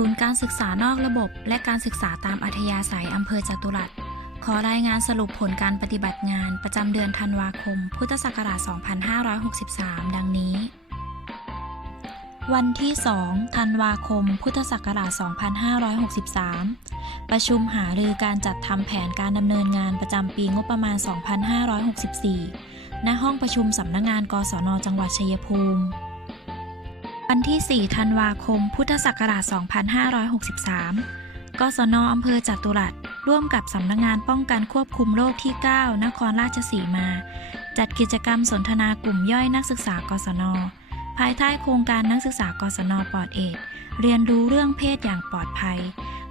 ศูนย์การศึกษานอกระบบ และการศึกษาตามอัธยาศัยอำเภอจตุรัส ขอรายงานสรุปผลการปฏิบัติงานประจำเดือนธันวาคม พุทธศักราช 2563 ดังนี้ วันที่ 2 ธันวาคม พุทธศักราช 2563 ประชุมหารือการจัดทำแผนการดำเนินงานประจำปีงบประมาณ 2564 ณ ห้องประชุมสำนักงงานกศนจังหวัดชัยภูมิ วันที่ 4 ธันวาคม พุทธศักราช 2563 กศนอำเภอจตุรัส ร่วมกับสำนักงงานป้องกันควบคุมโรคที่ 9 นครราชสีมา จัดกิจกรรมสนทนากลุ่มย่อยนักศึกษากศน ภายใต้โครงการนักศึกษากศนปลอดเอดเรียนรู้เรื่องเพศอย่างปลอดภัย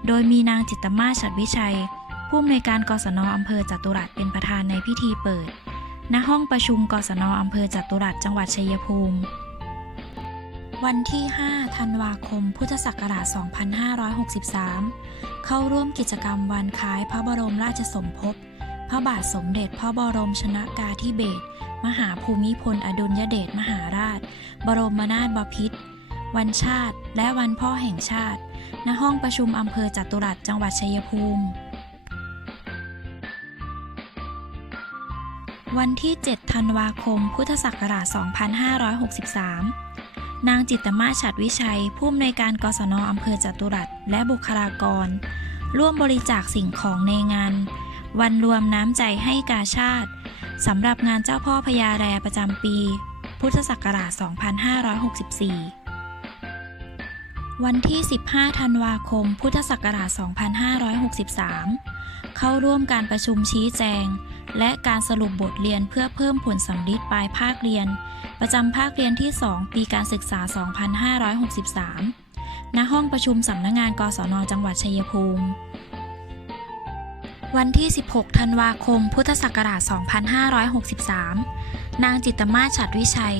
โดยมีนางจิตตมาศฉัดวิชัย ผู้อำนวยการกศนอำเภอจตุรัสเป็นประธานในพิธีเปิด ณ ห้องประชุมกศนอำเภอจตุรัสจังหวัดชัยภูมิ วันที่ 5 ธันวาคม พุทธศักราช 2563 เข้าร่วมกิจกรรมวันคล้ายพระบรมราชสมภพ พระบาทสมเด็จพระบรมชนากาธิเบศร มหาภูมิพลอดุลยเดชมหาราช บรมนาถบพิตร วันชาติ และวันพ่อแห่งชาติ ณ ห้องประชุมอำเภอจตุรัสจังหวัดชัยภูมิ วันที่ 7 ธันวาคม พุทธศักราช 2563 นางจิตตมาศฉัดวิชัย ผู้อำนวยการกศนอำเภอจตุรัส และบุคลากร ร่วมบริจาคสิ่งของในงาน วันรวมน้ำใจให้กาชาติสำหรับงานเจ้าพ่อพญาแรประจำปี พุทธศักราช 2564 วันที่ 15 ธันวาคม พุทธศักราช 2563 เข้าร่วมการประชุมชี้แจง และการสรุปบทเรียนเพื่อเพิ่มผลสำลิดปลายภาคเรียน ประจำภาคเรียนที่ 2 ปีการศึกษา 2563 ณ ห้องประชุมสำนักงงาน กศน จังหวัดชัยภูมิ วันที่ 16 ธันวาคม พุทธศักราช 2563 นางจิตตมาศฉัดวิชัย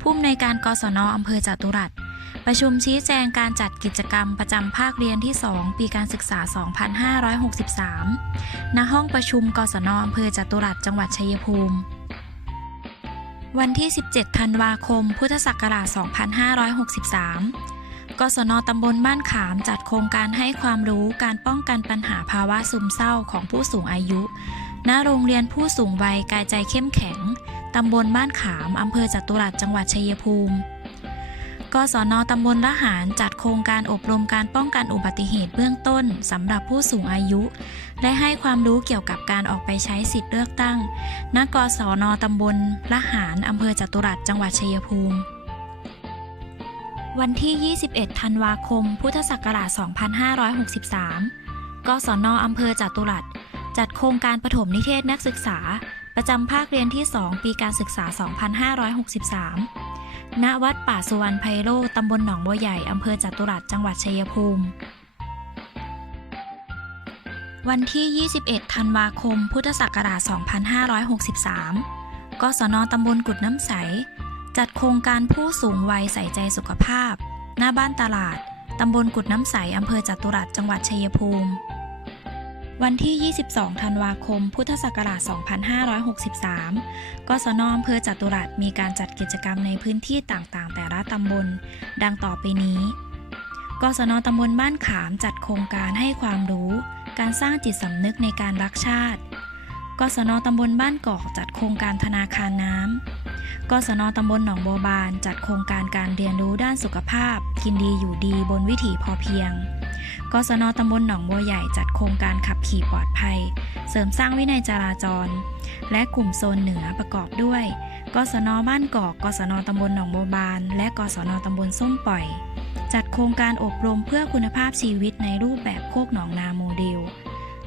ผู้อำนวยการ กศนอำเภอจตุรัส ประชุมชี้แจงการจัดกิจกรรมประจำภาคเรียนที่ 2 ปีการศึกษา 2563 ณ ห้องประชุมกศนอำเภอจตุรัสจังหวัดชัยภูมิ วันที่ 17 ธันวาคม พุทธศักราช 2563กศนตำบลบ้านขามจัดโครงการให้ความรู้การป้องกันปัญหาภาวะซึมเศร้าของผู้สูงอายุ ณ โรงเรียนผู้สูงวัยกายใจเข้มแข็ง ตำบลบ้านขาม อำเภอจตุรัสจังหวัดชัยภูมิ กศนตำบลละหารจัดโครงการอบรมการป้องกันอุบัติเหตุเบื้องต้นสำหรับผู้สูงอายุ และให้ความรู้เกี่ยวกับการออกไปใช้สิทธิ์เลือกตั้ง ณ กศนตำบลละหารอำเภอจตุรัสจังหวัดชัยภูมิ วันที่ 21 ธันวาคม พุทธศักราช 2563 กศนอำเภอจตุรัส จัดโครงการปฐมนิเทศนักศึกษา ประจำภาคเรียนที่ 2 ปีการศึกษา 2563 ณวัดป่าสุวรรณไพโรตำบลหนองบัวใหญ่อำเภอจตุรัสจังหวัดชัยภูมิ วันที่ 21 ธันวาคม พุทธศักราช 2563 กศนตำบลกุดน้ำใส จัดโครงการผู้สูงวัยใส่ใจสุขภาพ หน้าบ้านตลาด ตำบลกุดน้ำใสอำเภอจตุรัสจังหวัดชัยภูมิ วันที่ 22 ธันวาคม พุทธศักราช 2563 กศนอำเภอจตุรัสมีการจัดกิจกรรมในพื้นที่ต่างๆ แต่ละตำบล ดังต่อไปนี้ กศนตำบลบ้านขามจัดโครงการให้ความรู้ การสร้างจิตสำนึกในการรักชาติ กศนตำบลบ้านกอกจัดโครงการธนาคารน้ำ กศนตำบลหนองบัวบานจัดโครงการการเรียนรู้ด้านสุขภาพ กินดีอยู่ดีบนวิถีพอเพียง กศนตำบลหนองบัวใหญ่จัดโครงการขับขี่ปลอดภัย เสริมสร้างวินัยจราจร และกลุ่มโซนเหนือประกอบด้วย กศนบ้านกอก กศนตำบลหนองบัวบาน และกศนตำบลส้มปล่อย จัดโครงการอบรมเพื่อคุณภาพชีวิตในรูปแบบโคกหนองนาโมเดล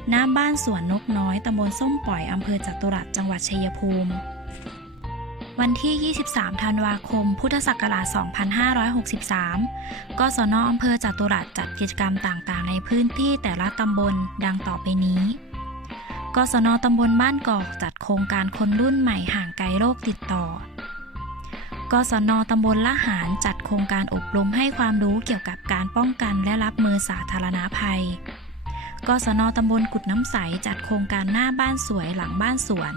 หน้าบ้านสวนนกน้อยตำบลส้มปล่อยอำเภอจตุรัสจังหวัดชัยภูมิ วันที่ 23 ธันวาคม พุทธศักราช 2563 กศนอำเภอจตุรัสจัดกิจกรรมต่างๆ ในพื้นที่แต่ละตำบลดังต่อไปนี้ กศนตำบลบ้านกอกจัดโครงการคนรุ่นใหม่ห่างไกลโรคติดต่อ กศนตำบลละหารจัดโครงการอบรมให้ความรู้เกี่ยวกับการป้องกันและรับมือสาธารณภัย กศนตำบลกุดน้ำใสจัดโครงการหน้าบ้านสวยหลังบ้านสวน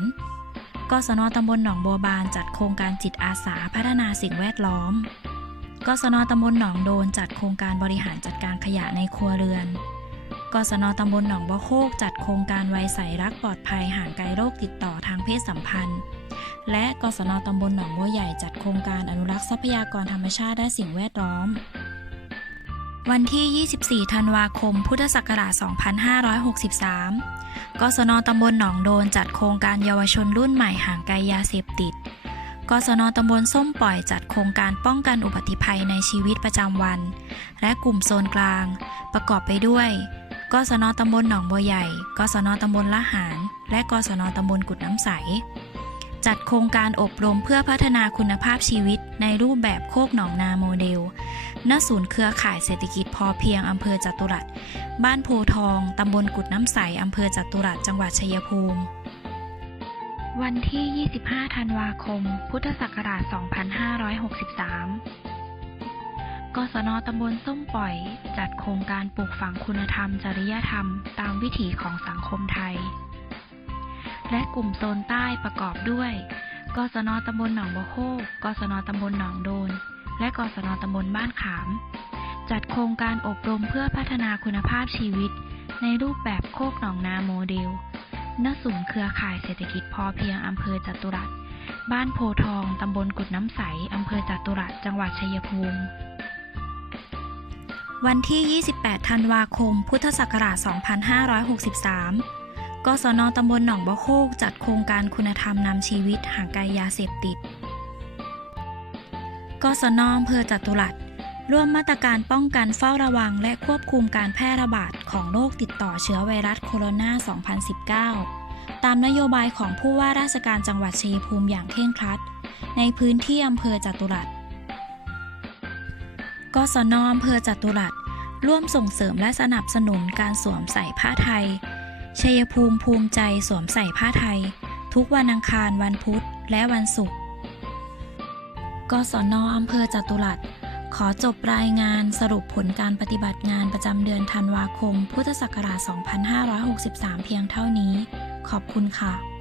กศนตำบลหนองบัวบานจัดโครงการจิตอาสาพัฒนาสิ่งแวดล้อม กศนตำบลหนองโดนจัดโครงการบริหารจัดการขยะในครัวเรือน กศนตำบลหนองบะโคกจัดโครงการไวใสรักปลอดภัยห่างไกลโรคติดต่อทางเพศสัมพันธ์ และกศนตำบลหนองบัวใหญ่จัดโครงการอนุรักษ์ทรัพยากรธรรมชาติและสิ่งแวดล้อม วันที่ 24 ธันวาคม พุทธศักราช 2563 กศนตำบลหนองโดนจัดโครงการเยาวชนรุ่นใหม่ห่างไกลยาเสพติด กศนตำบลส้มปล่อยจัดโครงการป้องกันอุบัติภัยในชีวิตประจำวัน และกลุ่มโซนกลาง ประกอบไปด้วย กศนตำบลหนองบัวใหญ่ กศนตำบลละหาร และกศนตำบลกุดน้ำใส จัดโครงการอบรมเพื่อพัฒนาคุณภาพชีวิตในรูปแบบโคกหนองนาโมเดล ณ ศูนย์เครือข่ายเศรษฐกิจพอเพียงอำเภอจตุรัส บ้านโพทอง ตำบลกุดน้ำใส อำเภอจตุรัส จังหวัดชัยภูมิ วันที่ 25 ธันวาคม พุทธศักราช 2563กศนตำบลส้มปล่อย จัดโครงการปลูกฝังคุณธรรม จริยธรรม ตามวิถีของสังคมไทย และกลุ่มโซนใต้ประกอบด้วย กศนตำบลหนองบัวโคกกศนตำบลหนองโดน และกศนตำบลบ้านขาม จัดโครงการอบรมเพื่อพัฒนาคุณภาพชีวิต ในรูปแบบโคกหนองนาโมเดลณศูนย์เครือข่ายเศรษฐกิจพอเพียงอำเภอจตุรัส บ้านโพทอง ตำบลกุดน้ำใส อำเภอจตุรัส จังหวัดชัยภูมิ วันที่ 28 ธันวาคม พุทธศักราช 2563 กศนตำบลหนองบะโคกจัดโครงการคุณธรรมนำชีวิตห่างไกลยาเสพติด กศนอำเภอจตุรัสร่วมมาตรการป้องกันเฝ้าระวัง และควบคุมการแพร่ระบาดของโรคติดต่อเชื้อไวรัสโคโรนา 2019 ตามนโยบายของผู้ว่าราชการจังหวัดชัยภูมิอย่างเคร่งครัด ในพื้นที่อำเภอจตุรัส กศนอำเภอจตุรัสร่วมส่งเสริมและสนับสนุนการสวมใส่ผ้าไทย ชัยภูมิภูมิใจสวมใส่ผ้าไทย ทุกวันอังคารวันพุธและวันศุกร์กศนอำเภอจตุรัสขอจบรายงานสรุปผลการปฏิบัติงานประจำเดือนธันวาคม พุทธศักราช 2563 เพียงเท่านี้ ขอบคุณค่ะ